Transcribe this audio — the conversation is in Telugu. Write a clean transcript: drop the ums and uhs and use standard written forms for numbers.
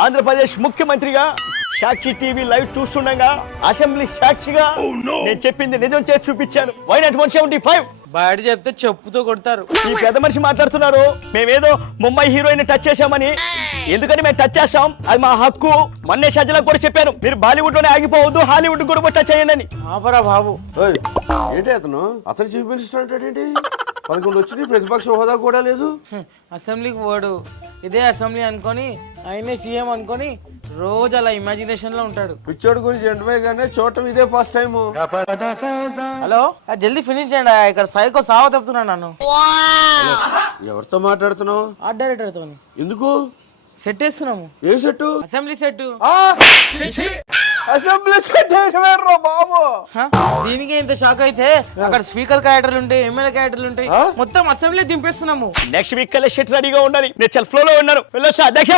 ఆంధ్రప్రదేశ్ ముఖ్యమంత్రిగా సాక్షి టీవీ లైవ్ చూస్తుండగా అసెంబ్లీ సాక్షిగా నేను చెప్పింది నిజం చేసి చూపించాను. Why not 175? బయట చెప్తే చెప్పుతో కొడతారు. ఈ పెద్ద మనిషి మాట్లాడుతున్నారు మేమేదో ముంబై హీరోయిన్ టచ్ చేశామని. ఎందుకని మేము టచ్ చేస్తాం, అది మా హక్కు. మొన్నే షజ్జలకు కూడా చెప్పాను, మీరు బాలీవుడ్ లోనే ఆగిపోవద్దు, హాలీవుడ్ కూడా టచ్ చేయండి అని. ఆపరా బాబు. ఏంటి అతను చీఫ్ మినిస్టర్ అంటే ఏంటి? 11 వచ్చింది, ప్రతిపక్ష హోదా కూడా లేదు. అసెంబ్లీకి పోడు, ఇదే అసెంబ్లీ అనుకొని ఆయనే సీఎం అనుకొని రోజు అలా ఇమాజినేషన్ లో ఉంటాడు. పిచ్చోడు గురించి ఎంటవేగానే చూడటం ఇదే ఫస్ట్ టైం. హలో జల్దీ ఫినిష్ చేయండి, ఇక్కడ సైకో సావ తప్పుతున్నాను నన్ను. ఎవరితో మాట్లాడుతున్నావు? ఆర్ట్ డైరెక్టర్ తో. ఎందుకు? సెట్ వేస్తున్నాము. ఏ set? Assembly set. Assembly set బాబు. దీనికి ఇంత షాక్ అయితే అక్కడ స్పీకర్ క్యారెక్టర్లు ఉంటాయి, ఎమ్మెల్యే క్యారెక్టర్లు ఉంటాయి, మొత్తం అసెంబ్లీ దింపేస్తున్నాము. నెక్స్ట్ వీక్ కల్లా షెట్ రెడీగా ఉండాలి. నేను చాలా ఫ్లో లో ఉన్నాను. వెళ్ళొచ్చా అధ్యక్ష?